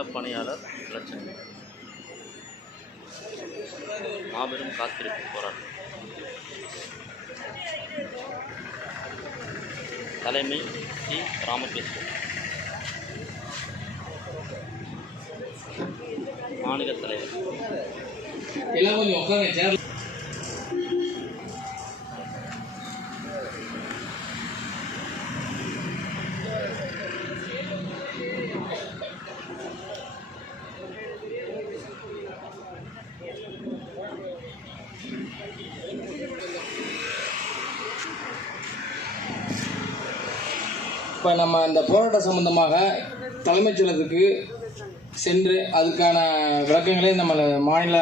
களப்பணியாளர் பிரச்சனை மாபெரும் காத்திருப்பு போராட்டம். தலைமை டி ராமகிருஷ்ணன். மாநில தலைவர். எல்லாம் கொஞ்சம் உட்காருங்க இப்போ நம்ம அந்த போராட்டம் சம்பந்தமாக தலைமைச் செயலகத்துக்கு சென்று அதுக்கான விளக்கங்களை நம்ம மாநில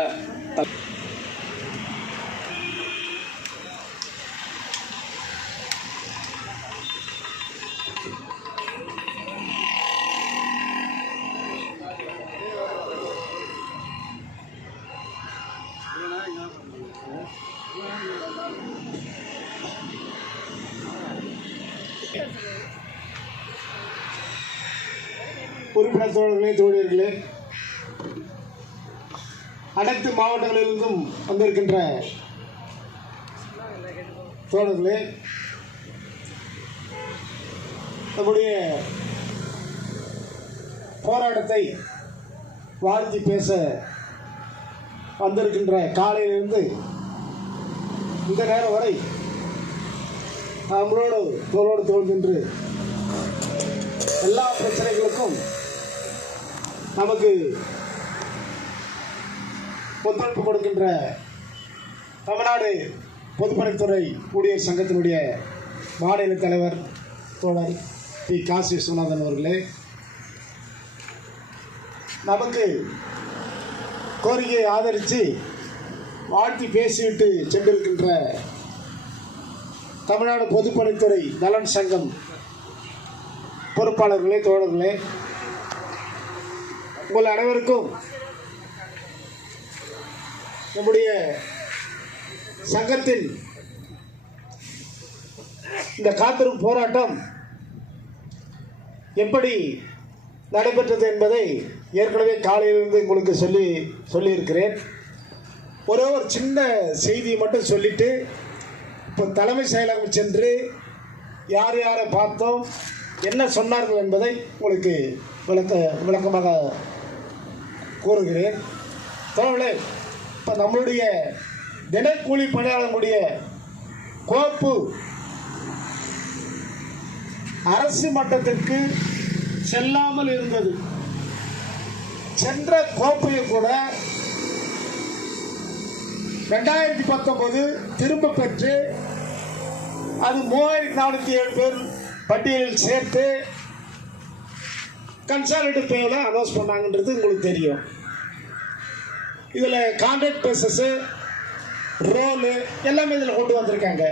உறுப்பினர் தோழர்களே தோழியர்களே அனைத்து மாவட்டங்களிலிருந்தும் வந்திருக்கின்ற தோழர்களே நம்முடைய போராட்டத்தை வாழ்த்தி பேச வந்திருக்கின்ற காலையிலிருந்து இந்த நேரம் வரை நம்மளோடு தோளோடு தோல் நின்று எல்லா பிரச்சனைகளுக்கும் நமக்கு ஒத்துழைப்பு கொடுக்கின்ற தமிழ்நாடு பொதுப்பணித்துறை ஊழியர் சங்கத்தினுடைய மாநில தலைவர் தோழர் பி. காசி விஸ்வநாதன் அவர்களே நமக்கு கோரிக்கையை ஆதரித்து வாழ்த்தி பேசிவிட்டு சென்றிருக்கின்ற தமிழ்நாடு பொதுப்பணித்துறை நலன் சங்கம் பொறுப்பாளர்களே தோழர்களே உங்கள் அனைவருக்கும் நம்முடைய சங்கத்தின் இந்த காத்திரும் போராட்டம் எப்படி நடைபெற்றது என்பதை ஏற்கனவே காலையிலிருந்து உங்களுக்கு சொல்லி சொல்லியிருக்கிறேன். ஒரே ஒரு சின்ன செய்தியை மட்டும் சொல்லிட்டு இப்போ தலைமை செயலகம் சென்று யார் யாரை பார்த்தோம் என்ன சொன்னார்கள் என்பதை உங்களுக்கு விளக்க விளக்கமாக கூறுகிறேன். தோழர்களே இப்போ நம்மளுடைய தினக்கூலி பணியாளர்களுடைய கோப்பு அரசு மட்டத்திற்கு செல்லாமல் இருந்தது. சென்ற கோப்பையை கூட ரெண்டாயிரத்தி பத்தொன்பது திரும்ப பெற்று அது மூவாயிரத்தி நானூற்றி ஏழு பேர் பட்டியலில் சேர்த்து கன்சாலிடேட் தான் அனௌன்ஸ் பண்ணாங்கன்றது உங்களுக்கு தெரியும். இதில் கான்ட்ராக்ட் பேசஸு ரோலு எல்லாமே இதில் கொண்டு வந்திருக்காங்க.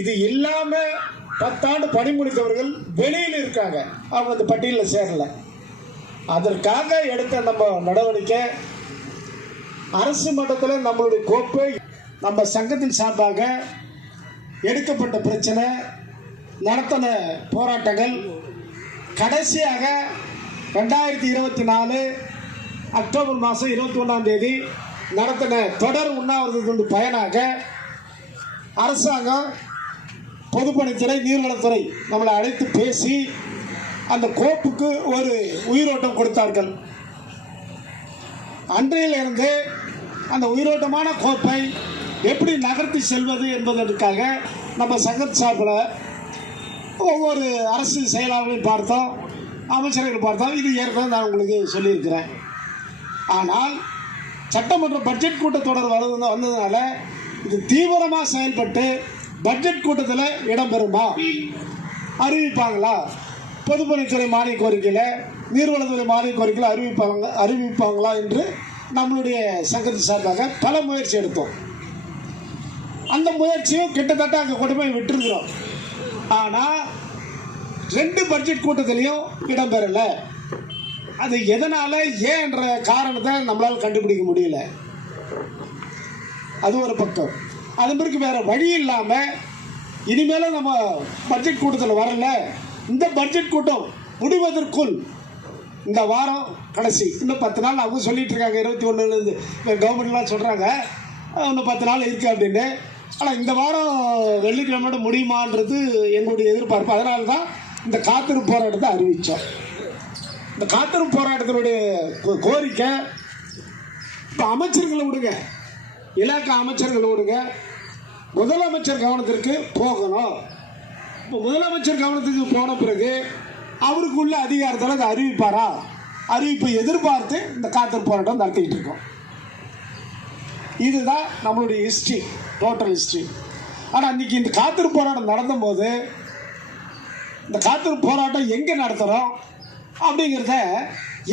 இது இல்லாமல் பத்தாண்டு பணி முடித்தவர்கள் வெளியில் இருக்காங்க. அவங்க அந்த பட்டியலில் சேரல. அதற்காக எடுத்த நம்ம நடவடிக்கை அரசு மட்டத்தில் நம்மளுடைய கோப்பை நம்ம சங்கத்தின் சார்பாக எடுக்கப்பட்ட பிரச்சனை நடத்தின போராட்டங்கள் கடைசியாக ரெண்டாயிரத்தி இருபத்தி நாலு அக்டோபர் மாதம் இருபத்தி ஒன்றாம் தேதி நடத்தின தொடர் உண்ணாவிரதத்தின் பயனாக அரசாங்கம் பொதுப்பணித்துறை நீர்வளத்துறை நம்மளை அழைத்து பேசி அந்த கோப்புக்கு ஒரு உயிரோட்டம் கொடுத்தார்கள். அன்றையிலிருந்து அந்த உயிரோட்டமான கோப்பை எப்படி நகர்த்தி செல்வது என்பதற்காக நம்ம சங்கத் சார்பில் ஒவ்வொரு அரசு செயலாளர்களையும் பார்த்தோம் அமைச்சர்கள் பார்த்தோம். இது ஏற்கனவே நான் உங்களுக்கு சொல்லியிருக்கிறேன். ஆனால் சட்டமன்ற பட்ஜெட் கூட்டத்தொடர் வருது வந்ததுனால இது தீவிரமாக செயல்பட்டு பட்ஜெட் கூட்டத்தில் இடம்பெறுமா அறிவிப்பாங்களா? பொதுப்பணித்துறை மானிய கோரிக்கையில் நீர்வளத்துறை மானிய கோரிக்கையில் அறிவிப்பாங்க அறிவிப்பாங்களா என்று நம்மளுடைய சங்கத்தின் சார்பாக பல முயற்சி எடுத்தோம். அந்த முயற்சியும் கிட்டத்தட்ட அங்கே கொண்டு போய் விட்டுருக்கிறோம். ஆனால் ரெண்டு பட்ஜெட் கூட்டத்திலையும் இடம்பெறல. அது எதனால் ஏன்ற காரணத்தை நம்மளால் கண்டுபிடிக்க முடியல. அது ஒரு பக்கம். அது பிறகு வேற வழி இல்லாமல் இனிமேலும் நம்ம பட்ஜெட் கூட்டத்தில் வரல. இந்த பட்ஜெட் கூட்டம் முடிவதற்குள் இந்த வாரம் கடைசி. இன்னும் பத்து நாள் அவங்க சொல்லிட்டு இருக்காங்க இருபத்தி ஒன்றுலேருந்து கவர்மெண்ட்லாம் சொல்கிறாங்க இன்னும் பத்து நாள் இருக்குது அப்படின்னு. ஆனால் இந்த வாரம் வெள்ளிக்கிழமையோட முடியுமான்றது எங்களுடைய எதிர்பார்ப்பு. அதனால தான் இந்த காத்திருப்பு போராட்டத்தை அறிவித்தோம் இந்த காத்திருப்பு போராட்டத்தினுடைய கோ- கோரிக்கை இப்போ அமைச்சர்களை விடுங்க. இலக்க அமைச்சர்களை விடுங்க. முதலமைச்சர் கவனத்திற்கு போகணும். இப்போ முதலமைச்சர் கவனத்துக்கு போன பிறகு அவருக்குள்ள அதிகாரத்தில் அதை அறிவிப்பாரா? அறிவிப்பை எதிர்பார்த்து இந்த காத்திருப்பு போராட்டம் நடத்திக்கிட்டு இருக்கோம். இதுதான் நம்மளுடைய ஹிஸ்ட்ரி டோட்டல் ஹிஸ்ட்ரி ஆனால் அன்றைக்கி இந்த காத்திருப்பு போராட்டம் நடந்தபோது இந்த காத்திருப்பு போராட்டம் எங்கே நடத்துகிறோம் அப்படிங்கிறத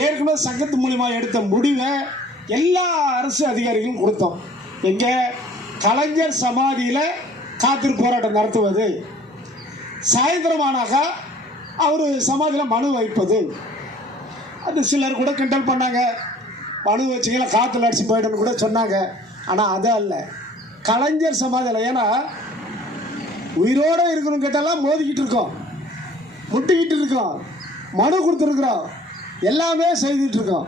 ஏற்கனவே சங்கத்து மூலிமா எடுத்த முடிவை எல்லா அரசு அதிகாரிகளும் கொடுத்தோம். எங்கே கலைஞர் சமாதியில் காத்திருப்பு போராட்டம் நடத்துவது சாயந்தரமானாக்கா அவர் சமாதியில் மனு வைப்பது. அது சிலர் கூட கிண்டல் பண்ணாங்க. மனு வச்சிங்களா காற்றுல அடிச்சு போயிடுன்னு கூட சொன்னாங்க. ஆனால் அது அல்ல. கலைஞர் சமாதியில் ஏன்னா உயிரோடு இருக்கணும் கேட்டாலாம் மோதிக்கிட்டு இருக்கோம். முட்டிக்கிட்டு இருக்கோம். மனு கொடுத்துருக்குறோம். எல்லாமே செய்துட்டு இருக்கோம்.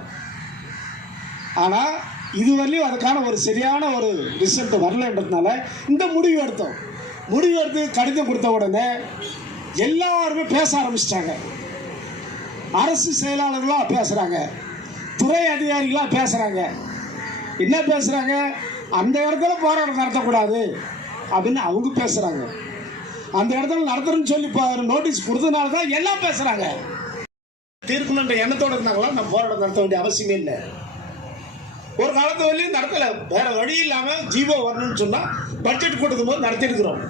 ஆனால் இதுவரையிலும் அதுக்கான ஒரு சரியான ஒரு ரிசல்ட் வரலன்றதுனால இந்த முடிவு எடுத்தோம். முடிவு எடுத்து கடிதம் கொடுத்த உடனே எல்லாருமே பேச ஆரம்பிச்சிட்டாங்க. அரசு செயலாளர்களாக பேசுகிறாங்க துறை அதிகாரிகளாக பேசுகிறாங்க என்ன பேசுகிறாங்க அந்த இடத்துல போராட்டம் நடத்தக்கூடாது அப்படின்னு அவங்க பேசுகிறாங்க அந்த இடத்துல நடத்துறேன்னு சொல்லி நோட்டீஸ் கொடுத்ததுனால தான் எல்லாம் பேசுகிறாங்க தீர்க்கணுன்ற எண்ணத்தோடு இருந்தாங்களா? நம்ம போராட்டம் நடத்த வேண்டிய அவசியமே இல்லை. ஒரு காலத்து வரையும் நடத்தலை வேற வழி இல்லாமல் ஜீவோ வரணும்னு சொன்னால் பட்ஜெட் கொடுக்கும் போது நடத்திருக்கிறோம்.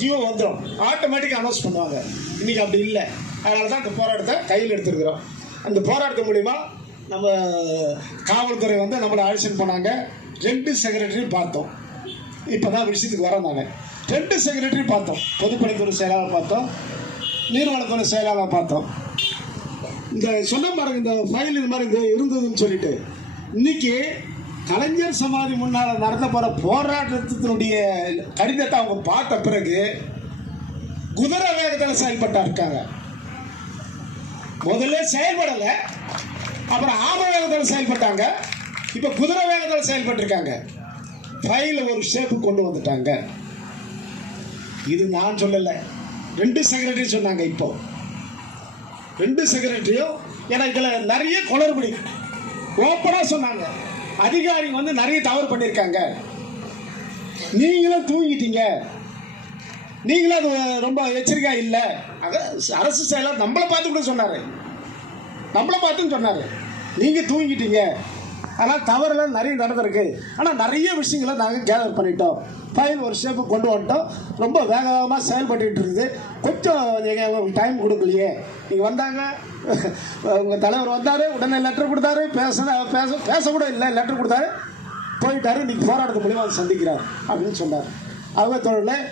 ஜீவோ வந்துடும் ஆட்டோமேட்டிக்காக அனௌன்ஸ் பண்ணுவாங்க. இன்றைக்கி அப்படி இல்லை. அதனால தான் இந்த போராட்டத்தை கையில் எடுத்திருக்கிறோம். அந்த போராட்டத்து மூலிமா நம்ம காவல்துறை வந்து நம்மளை அழைச்சிட்டு போனாங்க ரெண்டு செக்ரட்டரி பார்த்தோம். இப்போ தான் விஷயத்துக்கு வரேன் நான். ரெண்டு செக்ரட்டரி பார்த்தோம். பொதுப்பணித்துறை செயலாளர் பார்த்தோம். நீர்வளத்துறை செயலாளர் பார்த்தோம். இந்த சொன்ன பாருங்க இந்த ஃபைல் இது மாதிரி இங்க இருந்ததுன்னு சொல்லிட்டு இன்னைக்கு கலைஞர் சமாதி முன்னால் நடந்த போகிற போராட்டத்தினுடைய கடிதத்தை அவங்க பார்த்த பிறகு குதிரை வேகத்தில் செயல்பட்டா இருக்காங்க. முதல்ல செயல்படலை. அப்புறம் ஆம வேகத்தில் செயல்பட்டாங்க. இப்போ குதிரை வேகத்தில் செயல்பட்டிருக்காங்க. ஃபைல ஒரு ஷேப்பு கொண்டு வந்துட்டாங்க. இது நான் சொல்லலை. ரெண்டு செக்ரட்டரி சொன்னாங்க இப்போ. ரெண்டு செக்ரட்டரியும் ஏன்னா இதில் நிறைய குளறுபடி ஓப்பனாக சொன்னாங்க. அதிகாரிங்க வந்து நிறைய தவறு பண்ணியிருக்காங்க. நீங்களும் தூங்கிட்டீங்க. நீங்களும் அது ரொம்ப எச்சரிக்கையாக இல்லை. அத அரசு செயலர் நம்மளை பார்த்து கூட சொன்னார். நம்மளை பார்த்துன்னு சொன்னார். நீங்கள் தூங்கிட்டீங்க. ஆனால் தவறுலாம் நிறைய நடந்திருக்கு. ஆனால் நிறைய விஷயங்களை நாங்கள் கேதர் பண்ணிட்டோம். ஃபைல் ஒரு ஸ்டெப்பு கொண்டு வந்துட்டோம். ரொம்ப வேக வேகமாக செயல்பட்டுட்டு இருக்குது. கொஞ்சம் நீங்கள் டைம் கொடுக்கலையே. நீங்கள் வந்தாங்க. உங்கள் தலைவர் வந்தார். உடனே லெட்டர் கொடுத்தாரு. பேச பேச பேசக்கூட இல்லை. லெட்டர் கொடுத்தாரு. போயிட்டாரு. இன்றைக்கி போராட்டத்து மூலியமாக அதை சந்திக்கிறார் அப்படின்னு சொன்னார். அவங்க தொழில்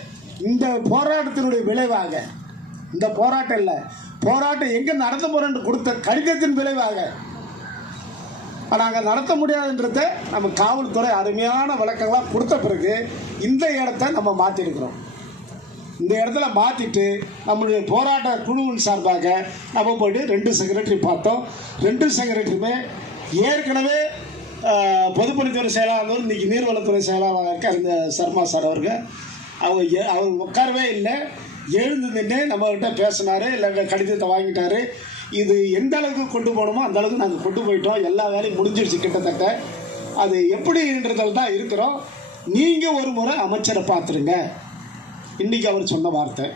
இந்த போராட்டத்தினுடைய விளைவாக இந்த போராட்டம் இல்லை. போராட்டம் எங்கே நடத்த போகிறேன்னு கொடுத்த கடிதத்தின் விளைவாக. நாங்கள் நடத்த முடியாதுன்றத நம்ம காவல்துறை அருமையான விளக்கங்களாக கொடுத்த பிறகு இந்த இடத்த நம்ம மாற்றிருக்கிறோம் இந்த இடத்துல மாற்றிட்டு நம்மளுடைய போராட்ட குழுவின் சார்பாக நம்ம போய்ட்டு ரெண்டு செக்ரட்டரி பார்த்தோம். ரெண்டு செக்ரட்டரியுமே ஏற்கனவே பொதுப்பணித்துறை செயலாளர் இன்னைக்கு நீர்வளத்துறை செயலாளராக இருக்க அந்த சர்மா சார் அவர்கள். அவங்க அவர் உட்காரவே இல்லை. எழுந்து நின்று நம்மகிட்ட பேசினாரு இல்லை கடிதத்தை வாங்கிட்டாரு. இது எந்த அளவுக்கு கொண்டு போகணுமோ அந்த அளவுக்கு நாங்கள் கொண்டு போயிட்டோம். எல்லா வேலையும் முடிஞ்சிருச்சு கிட்டத்தட்ட. அது எப்படின்றதில் தான் இருக்கிறோம். நீங்கள் ஒரு முறை அமைச்சரை பார்த்துருங்க. இன்றைக்கி அவர் சொன்ன வார்த்தை.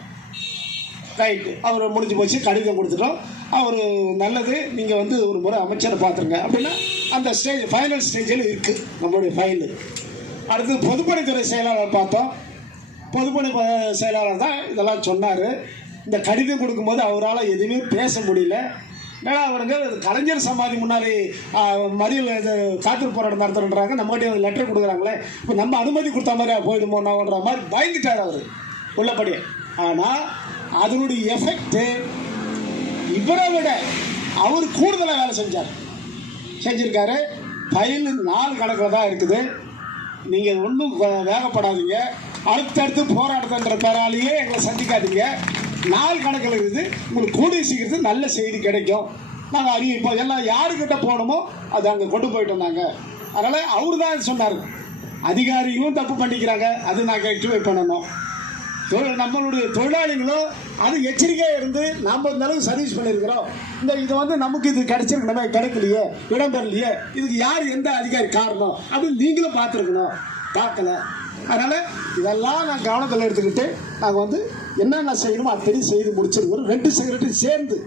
ரைட்டு. அவர் முடிஞ்சு போச்சு கடிதம் கொடுத்துட்டோம். அவர் நல்லது நீங்கள் வந்து ஒரு முறை அமைச்சரை பார்த்துருங்க. அப்படின்னா அந்த ஸ்டேஜ் ஃபைனல் ஸ்டேஜில் இருக்குது நம்மளுடைய ஃபைலு அடுத்து பொதுப்பணித்துறை செயலாளர் பார்த்தோம். பொதுப்பணி செயலாளர் தான் இதெல்லாம் சொன்னார். இந்த கடிதம் கொடுக்கும்போது அவரால் எதுவுமே பேச முடியல. ஏன்னா அவருங்க கலைஞர் சமாதி முன்னாடி மறியல் இது காத்திரு போராட்டம் நடத்துறன்றாங்க நம்மகிட்ட லெட்டர் கொடுக்குறாங்களே. இப்போ நம்ம அனுமதி கொடுத்த மாதிரி போயிடுமோ நான்ற மாதிரி பயந்துட்டார் அவர் உள்ளபடியே. ஆனால் அதனுடைய எஃபெக்ட்டு இவரை விட அவர் கூடுதலாக வேலை செஞ்சார். செஞ்சுருக்காரு. ஃபைல் நாலு கணக்கில் தான் இருக்குது. நீங்கள் ஒன்றும் வேகப்படாதீங்க. அடுத்தடுத்து போராட்டத்தின்ற பேராலேயே எங்களை சந்திக்காதீங்க. நாள் கணக்கில் இருக்குது உங்களுக்கு கூடிய சீக்கிரத்தில் நல்ல செய்தி கிடைக்கும். நாங்கள் அறிவிப்போம் எல்லாம் யாருக்கிட்ட போகணுமோ அது அங்கே கொண்டு போயிட்டு வந்தாங்க அதனால் அவரு தான் சொன்னார். அதிகாரிகளும் தப்பு பண்ணிக்கிறாங்க. அது நாங்கள் ரெக்டிஃபை பண்ணணும். தொழில் நம்மளுடைய தொழிலாளிகளும் அது எச்சரிக்கையாக இருந்து நாம் இந்த அளவுக்கு சர்வீஸ் பண்ணியிருக்கிறோம். இந்த இது வந்து நமக்கு இது கிடைச்சிருக்கணுமே கிடைக்கலையே இடம் பெறலையே. இதுக்கு யார் எந்த அதிகாரி காரணம் அப்படின்னு நீங்களும் பார்த்துருக்கணும். பார்க்கல. அதனால் இதெல்லாம் நான் கவனத்தில் எடுத்துக்கிட்டு நாங்கள் வந்து என்னென்ன செய்யணுமோ அத்தனை செய்து முடிச்சிருக்கிறோம் ரெண்டு செக்ரட்டரி சேர்ந்து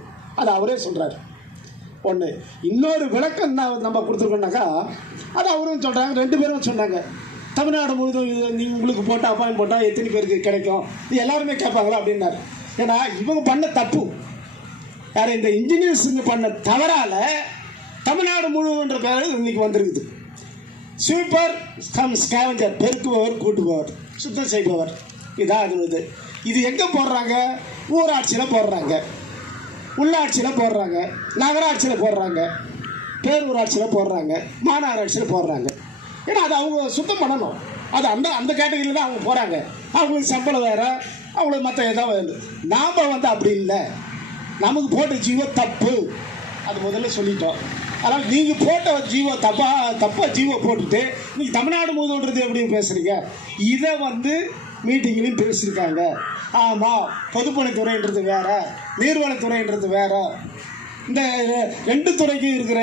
அது அவரே சொல்கிறார் ஒன்று இன்னொரு விளக்கம் என்ன நம்ம கொடுத்துருக்கோம்னாக்கா அது அவரும் சொல்கிறாங்க ரெண்டு பேரும் சொன்னாங்க. தமிழ்நாடு முழுவதும் இது நீங்கள் உங்களுக்கு போட்டால் அப்பாயின் போட்டால் எத்தனை பேருக்கு கிடைக்கும்? இது எல்லாருமே கேட்பாங்களா அப்படின்னாரு. ஏன்னா இவங்க பண்ண தப்பு. யார் இந்த இன்ஜினியர்ஸுங்க பண்ண தவறால் தமிழ்நாடு முழுவதுன்ற பேர் இன்னைக்கு வந்திருக்குது. சூப்பர் கம் ஸ்கேவஞ்சர் பெருக்குபவர் கூட்டுபவர் சுத்தம் செய்பவர். இதான் அது இது இது எங்கே போடுறாங்க? ஊராட்சியில் போடுறாங்க. உள்ளாட்சியில் போடுறாங்க. நகராட்சியில் போடுறாங்க. பேரூராட்சியில் போடுறாங்க. மாநகராட்சியில் போடுறாங்க. ஏன்னா அது அவங்க சுத்தம் பண்ணணும். அது அந்த அந்த கேட்டகரியில் தான் அவங்க போகிறாங்க அவங்களுக்கு சம்பளம் வேறு அவங்களுக்கு மற்ற இதாக வேறு. நாம் வந்து அப்படி இல்லை. நமக்கு போட்ட ஜீவோ தப்பு. அது முதல்ல சொல்லிட்டோம். அதனால் நீங்கள் போட்ட ஜீவோ தப்பா தப்பாக ஜீவோ போட்டுட்டு நீங்கள் தமிழ்நாடு முழுவதுன்றது எப்படி பேசுகிறீங்க இதை வந்து மீட்டிங்லையும் பேசியிருக்காங்க. ஆமாம் பொதுப்பணித்துறைன்றது வேற நீர்வளத்துறைன்றது வேற. இந்த ரெண்டு துறைக்கும் இருக்கிற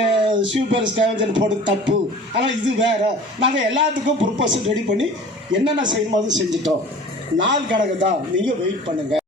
சூப்பர் ஸ்கேவஞ்சர் போடு தப்பு. ஆனால் இது வேற. நாங்கள் எல்லாத்துக்கும் ப்ரொப்போசல் ரெடி பண்ணி என்னென்ன செய்யணுமோ அது செஞ்சிட்டோம். நாள் கணக்கு தான். நீங்கள் வெயிட் பண்ணுங்கள்